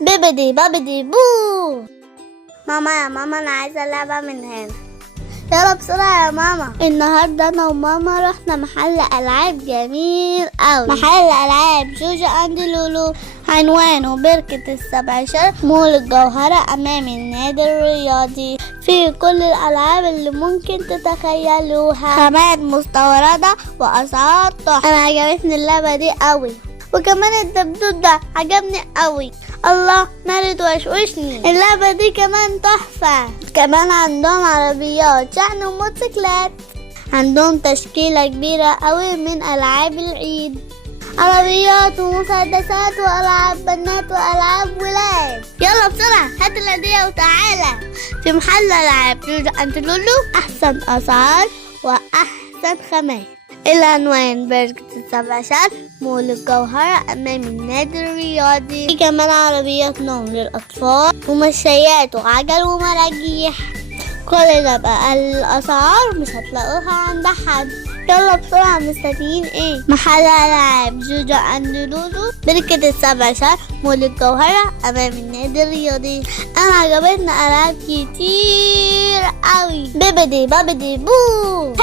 بيبدي بابدي بو. ماما يا ماما أنا عايزة لعبة من هنا. يلا بسرعة يا ماما. النهاردة أنا وماما رحنا محل ألعاب جميل أوي. محل الألعاب جوجو أند لولو، عنوانه بركة السبعشر، مول الجوهرة أمام النادي الرياضي. فيه كل الألعاب اللي ممكن تتخيلوها، خامات مستوردة وأسعار تحفة. أنا عجبتني اللعبة دي أوي، وكمان الدبدوب ده عجبني قوي. الله مارد وشوشني. اللعبة دي كمان تحفة. كمان عندهم عربيات شحن وموتوسيكلات. عندهم تشكيلة كبيرة قوي من ألعاب العيد، عربيات ومسدسات وألعاب بنات وألعاب ولاد. يلا بسرعة هات الهدية وتعالى. في محل ألعاب جوجو أند لولو، أحسن أسعار وأحسن خامات. العنوان بركة السبعشر، مول الجوهرة أمام النادي الرياضي. في كمان عربيات نوم للأطفال ومشايات وعجل ومراجيح. كل ده بأقل الأسعار، مش هتلاقوها عند حد. يلا بسرعة مستنيين ايه؟ محل ألعاب جوجو أند لولو، بركة السبعشر، مول الجوهرة أمام النادي الرياضي. أنا عجبتني ألعاب كتير أوي. بيبدي بابدي بو.